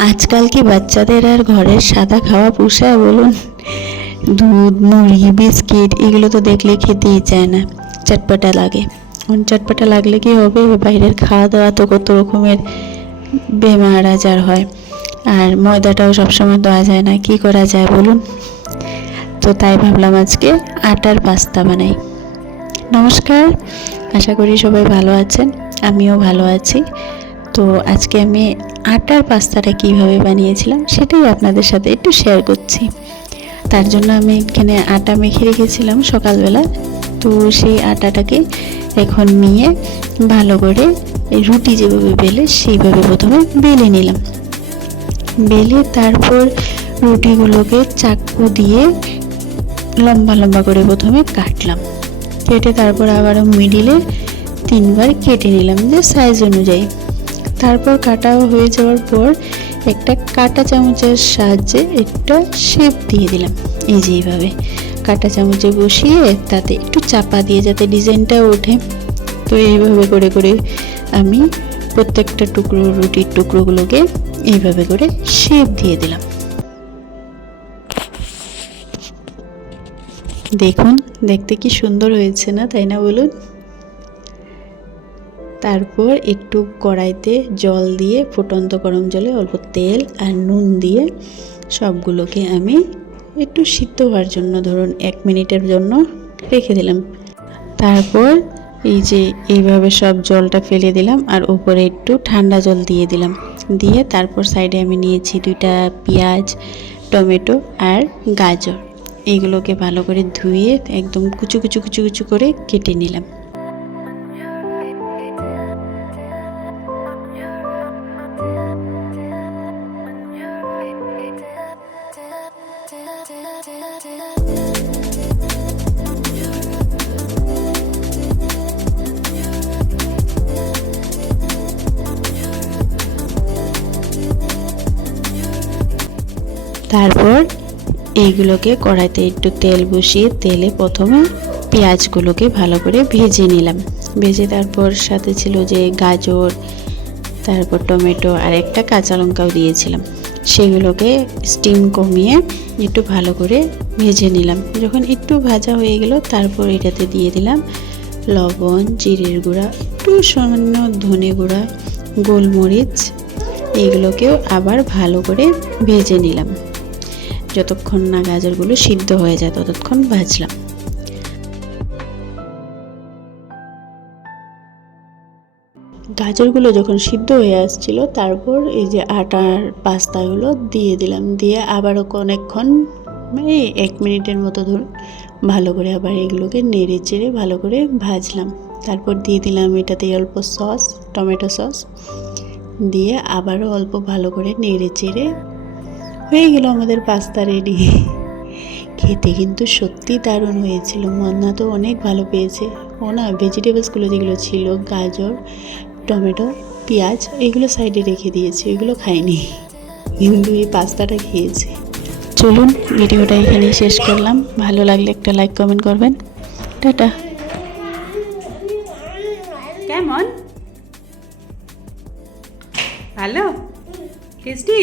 আজকাল কি বাচ্চাদের আর ঘরের সাদা খাওয়া পোষায় বলুন? দুধ, মুড়ি, বিস্কিট এগুলো তো দেখলে খেতেই চায় না, চটপটা লাগে। চটপটা লাগলে কি হবে, বাইরের খাওয়া দাওয়া তো কত রকমের বেমার আজার হয়। আর ময়দাটাও সবসময় দেওয়া যায় না, কি করা যায় বলুন? তো তাই ভাবলাম আজকে আটার পাস্তা বানাই। নমস্কার, আশা করি সবাই ভালো আছেন, আমিও ভালো আছি। তো আজকে আমি আটার পাস্তাটা কিভাবে বানিয়েছিলাম সেটাই আপনাদের সাথে একটু শেয়ার করছি। তার জন্য আমি এখানে আটা মেখে রেখেছিলাম সকালবেলা। তো সেই আটাটাকে এখন নিয়ে ভালো করে রুটি যেভাবে বেলে সেইভাবে প্রথমে বেলে নিলাম। বেলে তারপর রুটিগুলোকে চাকু দিয়ে লম্বা লম্বা করে প্রথমে কাটলাম। কেটে তারপর আবারও মিডিলে 3বার কেটে নিলাম যে সাইজ অনুযায়ী। তারপর কাটা হয়ে যাওয়ার পর একটা কাঁটা চামচের সাহায্যে একটা শেপ দিয়ে দিলাম। এই যে এইভাবে কাঁটা চামচে বসিয়ে তাতে একটু চাপা দিয়ে যাতে ডিজাইনটা ওঠে। তো এইভাবে করে করে আমি প্রত্যেকটা টুকরো রুটির টুকরোগুলোকে এইভাবে করে শেপ দিয়ে দিলাম। দেখুন দেখতে কি সুন্দর হয়েছে না, তাই না বলুন? তারপর একটু কড়াইতে জল দিয়ে, ফুটন্ত গরম জলে অল্প তেল আর নুন দিয়ে সবগুলোকে আমি একটু সিদ্ধ হওয়ার জন্য ধরুন 1 মিনিটের জন্য রেখে দিলাম। তারপর এই যে এইভাবে সব জলটা ফেলে দিলাম আর উপরে একটু ঠান্ডা জল দিয়ে দিলাম। দিয়ে তারপর সাইডে আমি নিয়েছি 2টা পেঁয়াজ, টমেটো আর গাজর। এইগুলোকে ভালো করে ধুয়ে একদম কুচু কুচু কুচু কুচু করে কেটে নিলাম। তারপর এইগুলোকে কড়াইতে একটু তেল বসিয়ে তেলে প্রথমে পেঁয়াজগুলোকে ভালো করে ভেজে নিলাম। ভেজে তারপর সাথে ছিল যে গাজর, তারপর টমেটো আর একটা কাঁচা লঙ্কাও দিয়েছিলাম। সেগুলোকে স্টিম কমিয়ে একটু ভালো করে ভেজে নিলাম। যখন একটু ভাজা হয়ে গেল তারপর এটাতে দিয়ে দিলাম লবণ, জিরের গুঁড়া, একটু সামান্য ধনে গুঁড়া, গোলমরিচ। এইগুলোকেও আবার ভালো করে ভেজে নিলাম। যতক্ষণ না গাজরগুলো সিদ্ধ হয়ে যায় ততক্ষণ ভাজলাম। গাজরগুলো যখন সিদ্ধ হয়ে আসছিল তারপর এই যে আটার পাস্তাগুলো দিয়ে দিলাম। দিয়ে আবারও অনেকক্ষণ, মানে 1 মিনিটের মতো ধরুন ভালো করে আবার এগুলোকে নেড়ে চেড়ে ভালো করে ভাজলাম। তারপর দিয়ে দিলাম এটাতে অল্প সস, টমেটো সস দিয়ে আবারও অল্প ভালো করে নেড়ে চেড়ে হয়ে গেল আমাদের পাস্তা রেডি। খেতে কিন্তু সত্যি দারুণ হয়েছিল, মন্না তো অনেক ভালো পেয়েছে। ও না ভেজিটেবলসগুলো যেগুলো ছিল গাজর, টমেটো, পেঁয়াজ এগুলো সাইডে রেখে দিয়েছে, এগুলো খাইনি, কিন্তু এই পাস্তাটা খেয়েছে। চলুন ভিডিওটা এখানেই শেষ করলাম। ভালো লাগলে একটা লাইক কমেন্ট করবেন। টাটা। কেমন? ভালো? টেস্টি?